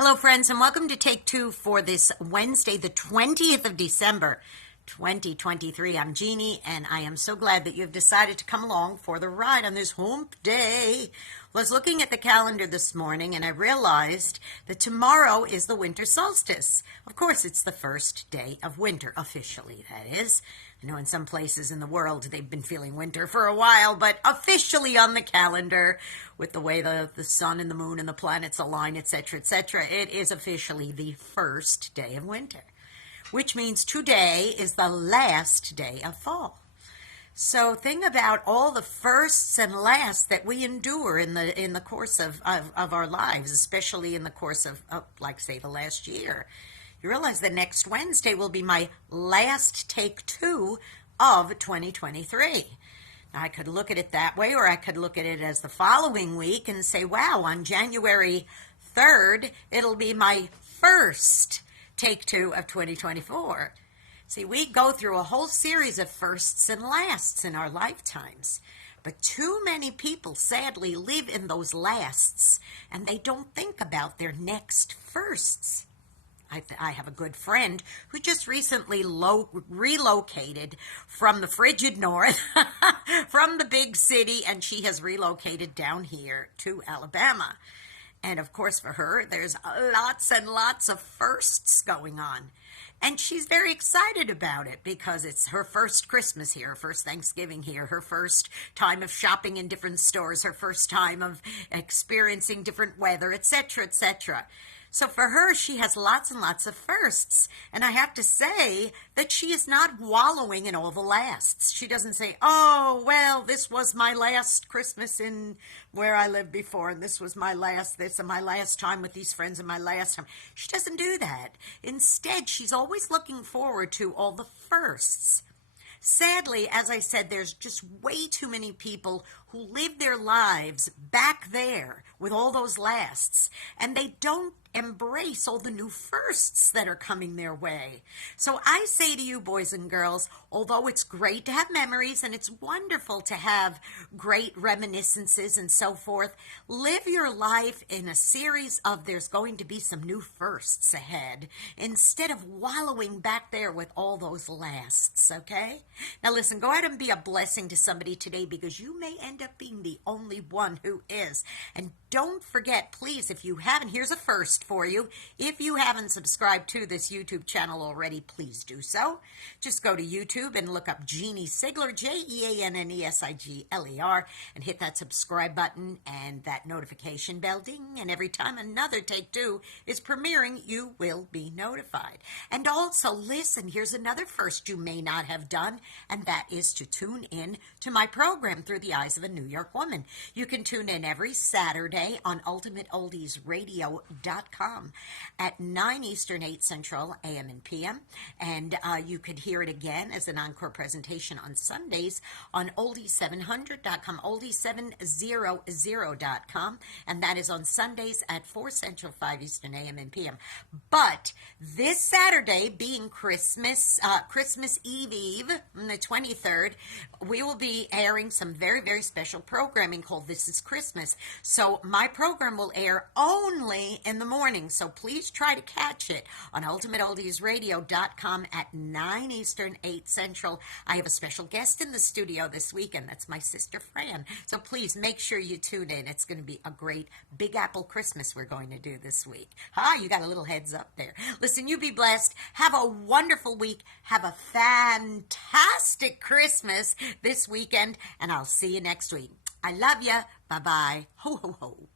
Hello, friends, and welcome to Take Two for this Wednesday, the 20th of December, 2023. I'm Jeannie, and I am so glad that you've decided to come along for the ride on this hump day. I was looking at the calendar this morning, and I realized that tomorrow is the winter solstice. Of course, it's the first day of winter, officially, that is. I know in some places in the world they've been feeling winter for a while, but officially on the calendar, with the way the sun and the moon and the planets align, etc., it is officially the first day of winter, which means today is the last day of fall. So think about all the firsts and lasts that we endure in the course of our lives, especially in the course of like, say, the last year. You realize that next Wednesday will be my last Take Two of 2023. Now, I could look at it that way, or I could look at it as the following week and say, wow, on January 3rd, it'll be my first Take Two of 2024. See, we go through a whole series of firsts and lasts in our lifetimes. But too many people, sadly, live in those lasts, and they don't think about their next firsts. I have a good friend who just recently relocated from the frigid north, from the big city, and she has relocated down here to Alabama. And of course, for her, there's lots and lots of firsts going on. And she's very excited about it because it's her first Christmas here, her first Thanksgiving here, her first time of shopping in different stores, her first time of experiencing different weather, etc., etc. So for her, she has lots and lots of firsts. And I have to say that she is not wallowing in all the lasts. She doesn't say, oh, well, this was my last Christmas in where I lived before, and this was my last this, and my last time with these friends, and my last time. She doesn't do that. Instead, she's always looking forward to all the firsts. Sadly, as I said, there's just way too many people who live their lives back there with all those lasts, and they don't embrace all the new firsts that are coming their way. So I say to you, boys and girls, although it's great to have memories and it's wonderful to have great reminiscences and so forth, live your life in a series of there's going to be some new firsts ahead instead of wallowing back there with all those lasts, okay? Now listen, go ahead and be a blessing to somebody today because you may end up being the only one who is. And don't forget, please, if you haven't, here's a first for you. If you haven't subscribed to this YouTube channel already, please do so. Just go to YouTube and look up Jeanne Sigler, Jeannesigler, and hit that subscribe button and that notification bell ding. And every time another Take Two is premiering, you will be notified. And also, listen, here's another first you may not have done, and that is to tune in to my program Through the Eyes of a New York Woman. You can tune in every Saturday on ultimateoldiesradio.com at 9 Eastern, 8 Central, AM and PM. And you could hear it again as an encore presentation on Sundays on oldies700.com, oldies700.com, and that is on Sundays at 4 Central, 5 Eastern, AM and PM. But this Saturday, being Christmas Eve, on the 23rd, we will be airing some very, very special programming called This is Christmas. So my program will air only in the morning, so please try to catch it on ultimateoldiesradio.com at 9 Eastern, 8 Central. I have a special guest in the studio this weekend. That's my sister Fran. So please make sure you tune in. It's going to be a great Big Apple Christmas we're going to do this week. You got a little heads up there. Listen, you be blessed. Have a wonderful week. Have a fantastic Christmas this weekend, and I'll see you next week. I love you. Bye-bye. Ho, ho, ho.